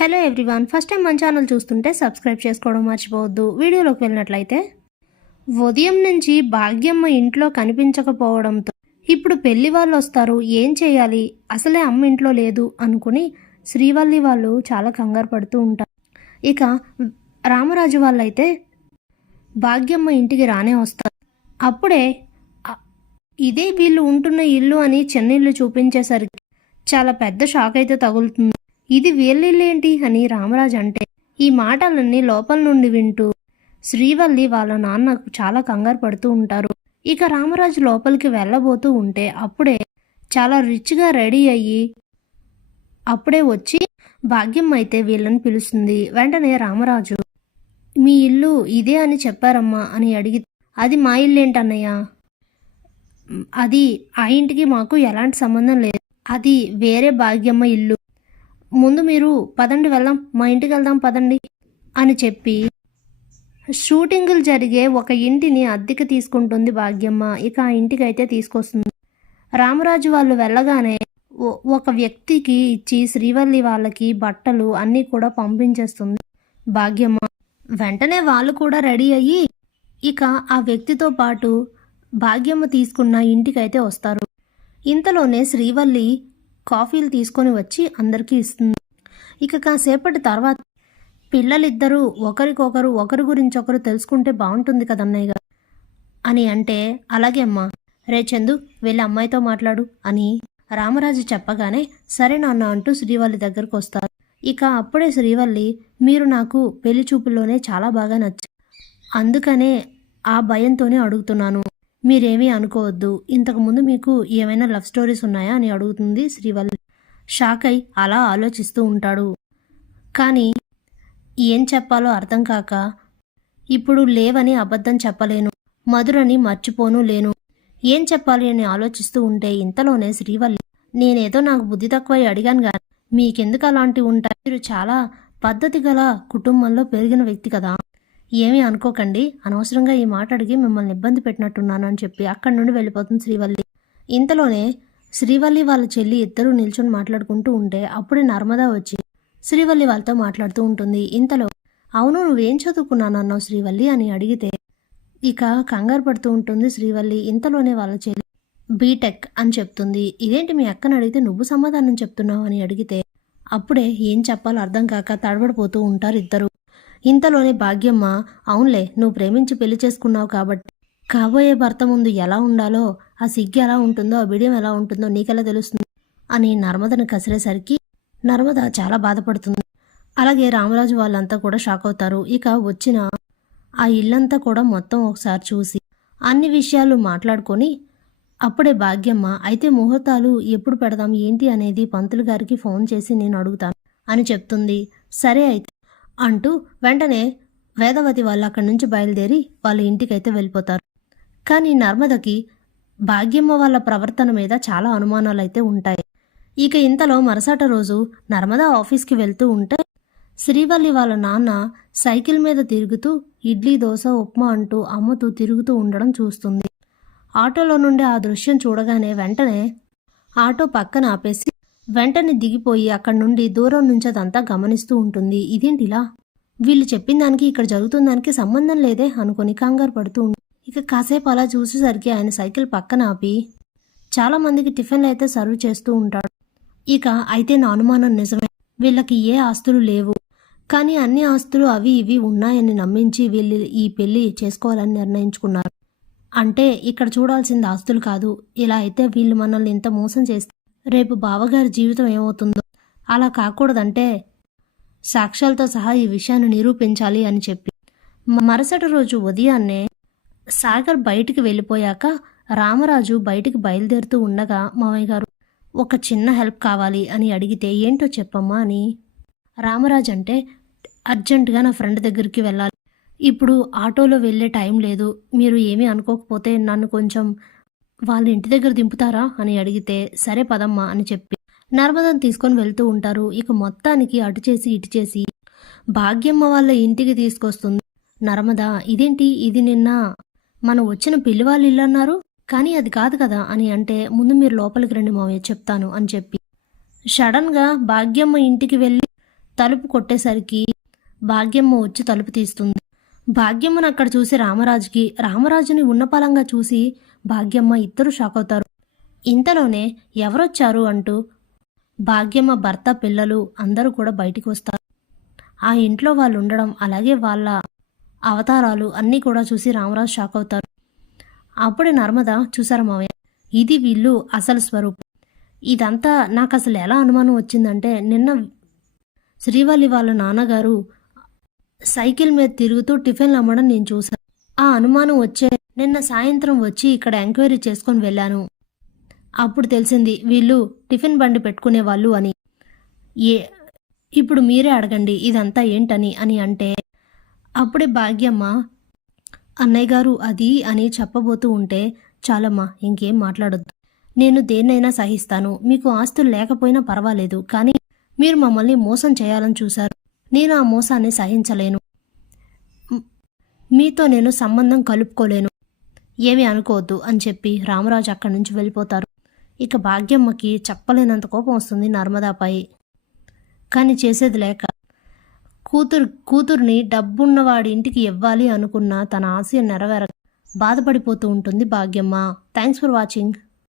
Hello everyone first time మన channel చూస్తుంటే subscribe చేసుకోవడం మర్చిపోవద్దు. వీడియోలోకి వెళ్ళినట్లయితే ఉదయం నుంచి భాగ్యమ్మ ఇంట్లో కనిపించకపోవడంతో ఇప్పుడు పెళ్ళి వాళ్ళు వస్తారు ఏం చేయాలి? అసలే అమ్మ ఇంట్లో లేదు అనుకుని శ్రీవల్లి వాళ్ళు చాలా కంగారు పడుతూ ఉంటారు. ఇక రామరాజు వాళ్ళైతే భాగ్యమ్మ ఇంటికి రానే వస్తారు. అప్పుడే ఇదే వీళ్ళు ఉంటున్న ఇల్లు అని చిన్న ఇల్లు చూపించేసరికి చాలా పెద్ద షాక్ అయితే తగులుతుంది. ఇది వీళ్ళిల్లేంటి అని రామరాజు అంటే ఈ మాటలన్నీ లోపల నుండి వింటూ శ్రీవల్లి వాళ్ళ నాన్నకు చాలా కంగారు పడుతూ ఉంటారు. ఇక రామరాజు లోపలికి వెళ్ళబోతూ ఉంటే అప్పుడే చాలా రిచ్గా రెడీ అయ్యి అప్పుడే వచ్చి భాగ్యం అయితే వీళ్ళని పిలుస్తుంది. వెంటనే రామరాజు మీ ఇల్లు ఇదే అని చెప్పారమ్మా అని అడిగి అది మా ఇల్లేంటన్నయ్య అది ఆ ఇంటికి మాకు ఎలాంటి సంబంధం లేదు. అది వేరే భాగ్యమ్మ ఇల్లు. ముందు మీరు పదండి వెళ్దాం మా ఇంటికి వెళ్దాం పదండి అని చెప్పి షూటింగులు జరిగే ఒక ఇంటిని అద్దెకి తీసుకుంటుంది భాగ్యమ్మ. ఇక ఆ ఇంటికి అయితే తీసుకొస్తుంది. రామరాజు వాళ్ళు వెళ్ళగానే ఒక వ్యక్తికి ఇచ్చి శ్రీవల్లి వాళ్ళకి బట్టలు అన్నీ కూడా పంపించేస్తుంది భాగ్యమ్మ. వెంటనే వాళ్ళు కూడా రెడీ అయ్యి ఇక ఆ వ్యక్తితో పాటు భాగ్యమ్మ తీసుకున్న ఇంటికైతే వస్తారు. ఇంతలోనే శ్రీవల్లి కాఫీలు తీసుకొని వచ్చి అందరికీ ఇస్తుంది. ఇక కాసేపటి తర్వాత పిల్లలిద్దరూ ఒకరికొకరు ఒకరి గురించి ఒకరు తెలుసుకుంటే బాగుంటుంది కదన్నయ్య గారు? అని అంటే అలాగే అమ్మా. రే చందు వెళ్ళి అమ్మాయితో మాట్లాడు అని రామరాజు చెప్పగానే సరే నాన్న అంటూ శ్రీవల్లి దగ్గరకు వస్తారు. ఇక అప్పుడే శ్రీవల్లి మీరు నాకు పెళ్ళి చూపుల్లోనే చాలా బాగా నచ్చారు అందుకనే ఆ భయంతోనే అడుగుతున్నాను. మీరేమీ అనుకోవద్దు. ఇంతకుముందు మీకు ఏమైనా లవ్ స్టోరీస్ ఉన్నాయా అని అడుగుతుంది శ్రీవల్లి షాక్ అయి అలా ఆలోచిస్తూ ఉంటాడు. కానీ ఏం చెప్పాలో అర్థం కాక ఇప్పుడు లేవని అబద్ధం చెప్పలేను. మధురని మర్చిపోను లేను. ఏం చెప్పాలి అని ఆలోచిస్తూ ఉంటే ఇంతలోనే శ్రీవల్లి నేనేదో నాకు బుద్ధి తక్కువై అడిగాను కానీ మీకెందుకు అలాంటివి ఉంటాయి? మీరు చాలా పద్ధతి గల కుటుంబంలో పెరిగిన వ్యక్తి కదా. ఏమీ అనుకోకండి. అనవసరంగా ఈ మాట అడిగి మిమ్మల్ని ఇబ్బంది పెట్టినట్టున్నాను అని చెప్పి అక్కడి నుండి వెళ్ళిపోతుంది శ్రీవల్లి. ఇంతలోనే శ్రీవల్లి వాళ్ళ చెల్లి ఇద్దరూ నిల్చొని మాట్లాడుకుంటూ ఉంటే అప్పుడే నర్మదా వచ్చి శ్రీవల్లి వాళ్ళతో మాట్లాడుతూ ఉంటుంది. ఇంతలో అవును నువ్వేం చదువుకున్నానన్నావు శ్రీవల్లి? అని అడిగితే ఇక కంగారు పడుతూ ఉంటుంది శ్రీవల్లి. ఇంతలోనే వాళ్ళ చెల్లి బీటెక్ అని చెప్తుంది. ఇదేంటి మీ అక్కని అడిగితే నువ్వు సమాధానం చెప్తున్నావు? అని అడిగితే అప్పుడే ఏం చెప్పాలో అర్థం కాక తడబడిపోతూ ఉంటారు ఇద్దరు. ఇంతలోనే భాగ్యమ్మ అవునులే నువ్వు ప్రేమించి పెళ్ళి చేసుకున్నావు కాబట్టి. కాబోయే భర్త ముందు ఎలా ఉండాలో ఆ సిగ్గు ఎలా ఉంటుందో ఆ బిడియం ఎలా ఉంటుందో నీకెలా తెలుస్తుంది? అని నర్మదను కసిరేసరికి నర్మద చాలా బాధపడుతుంది. అలాగే రామరాజు వాళ్ళంతా కూడా షాక్ అవుతారు. ఇక వచ్చిన ఆ ఇల్లంతా కూడా మొత్తం ఒకసారి చూసి అన్ని విషయాలు మాట్లాడుకొని అప్పుడే భాగ్యమ్మ అయితే ముహూర్తాలు ఎప్పుడు పెడదాం ఏంటి? అనేది పంతులు గారికి ఫోన్ చేసి నేను అడుగుతాను అని చెప్తుంది. సరే అయితే అంటూ వెంటనే వేదవతి వాళ్ళు అక్కడి నుంచి బయలుదేరి వాళ్ళ ఇంటికైతే వెళ్ళిపోతారు. కానీ నర్మదకి భాగ్యమ్మ వాళ్ళ ప్రవర్తన మీద చాలా అనుమానాలు అయితే ఉంటాయి. ఇక ఇంతలో మరుసట రోజు నర్మదా ఆఫీస్కి వెళ్తూ ఉంటే శ్రీవల్లి వాళ్ళ నాన్న సైకిల్ మీద తిరుగుతూ ఇడ్లీ దోశ ఉప్మా అంటూ అమ్ముతూ తిరుగుతూ ఉండడం చూస్తుంది. ఆటోలో నుండి ఆ దృశ్యం చూడగానే వెంటనే ఆటో పక్కన ఆపేసి వెంటనే దిగిపోయి అక్కడి నుండి దూరం నుంచి అదంతా గమనిస్తూ ఉంటుంది. ఇదేంటిలా? వీళ్ళు చెప్పిన దానికి ఇక్కడ జరుగుతున్న దానికి సంబంధం లేదే అనుకుని కంగారు పడుతూ ఇక కాసేపు అలా చూసేసరికి ఆయన సైకిల్ పక్కన ఆపి చాలా మందికి టిఫిన్లు అయితే సర్వ్ చేస్తూ ఉంటాడు. ఇక అయితే నా అనుమానం నిజమే. వీళ్ళకి ఏ ఆస్తులు లేవు. కానీ అన్ని ఆస్తులు అవి ఇవి ఉన్నాయని నమ్మించి వీళ్ళు ఈ పెళ్ళి చేసుకోవాలని నిర్ణయించుకున్నారు. అంటే ఇక్కడ చూడాల్సింది ఆస్తులు కాదు. ఇలా అయితే వీళ్ళు మనల్ని ఇంత మోసం చేస్తే రేపు బావగారి జీవితం ఏమవుతుందో అలా కాకూడదంటే సాక్ష్యాలతో సహా ఈ విషయాన్ని నిరూపించాలి అని చెప్పి. మరుసటి రోజు ఉదయాన్నే సాగర్ బయటికి వెళ్ళిపోయాక రామరాజు బయటికి బయలుదేరుతూ ఉండగా మామయ్య గారు ఒక చిన్న హెల్ప్ కావాలి అని అడిగితే ఏంటో చెప్పమ్మా అని రామరాజు అంటే అర్జెంటుగా నా ఫ్రెండ్ దగ్గరికి వెళ్ళాలి. ఇప్పుడు ఆటోలో వెళ్ళే టైం లేదు. మీరు ఏమీ అనుకోకపోతే నన్ను కొంచెం వాళ్ళ ఇంటి దగ్గర దింపుతారా అని అడిగితే సరే పదమ్మా అని చెప్పి. నర్మదను తీసుకొని వెళ్తూ ఉంటారు. ఇక మొత్తానికి అటు చేసి ఇటు చేసి భాగ్యమ్మ వాళ్ళ ఇంటికి తీసుకొస్తుంది. నర్మద ఇదేంటి? ఇది నిన్న మనం వచ్చిన పిల్లి వాళ్ళు ఇల్లు అన్నారు. కానీ అది కాదు కదా అని అంటే ముందు మీరు లోపలికి రండి మావయ్య చెప్తాను అని చెప్పి. సడన్గా భాగ్యమ్మ ఇంటికి వెళ్ళి తలుపు కొట్టేసరికి భాగ్యమ్మ వచ్చి తలుపు తీస్తుంది. భాగ్యమ్మను అక్కడ చూసి రామరాజుకి రామరాజుని ఉన్నపలంగా చూసి భాగ్యమ్మ ఇద్దరు షాక్ అవుతారు. ఇంతలోనే ఎవరొచ్చారు అంటూ భాగ్యమ్మ భర్త పిల్లలు అందరూ కూడా బయటికి వస్తారు. ఆ ఇంట్లో వాళ్ళు ఉండడం అలాగే వాళ్ళ అవతారాలు అన్నీ కూడా చూసి రామరాజు షాక్ అవుతారు. అప్పుడే నర్మద చూసారు మావయ్య? ఇది వీళ్ళు అసలు స్వరూపం. ఇదంతా నాకు అసలు ఎలా అనుమానం వచ్చిందంటే నిన్న శ్రీవల్లి వాళ్ళ నాన్నగారు సైకిల్ మీద తిరుగుతూ టిఫిన్లు అమ్మడం నేను చూశాను. ఆ అనుమానం వచ్చే నిన్న సాయంత్రం వచ్చి ఇక్కడ ఎంక్వైరీ చేసుకొని వెళ్ళాను. అప్పుడు తెలిసింది వీళ్ళు టిఫిన్ బండి పెట్టుకునే వాళ్ళు అని. ఏ ఇప్పుడు మీరే అడగండి ఇదంతా ఏంటని అని అంటే అప్పుడే భాగ్యమ్మ అన్నయ్య గారు అది అని చెప్పబోతూ ఉంటే చాలమ్మా ఇంకేం మాట్లాడొద్దు. నేను దేన్నైనా సహిస్తాను. మీకు ఆస్తులు లేకపోయినా పర్వాలేదు కానీ మీరు మమ్మల్ని మోసం చేయాలని చూశారు. నేను ఆ మోసాన్ని సహించలేను. మీతో నేను సంబంధం కలుపుకోలేను. ఏమీ అనుకోవద్దు అని చెప్పి రామరాజు అక్కడి నుంచి వెళ్ళిపోతారు. ఇక భాగ్యమ్మకి చెప్పలేనంత కోపం వస్తుంది నర్మదాపై. కానీ చేసేది లేక కూతురు కూతుర్ని డబ్బున్నవాడి ఇంటికి ఇవ్వాలి అనుకున్న తన ఆశయం నెరవేర బాధపడిపోతూ ఉంటుంది భాగ్యమ్మ. Thanks for watching.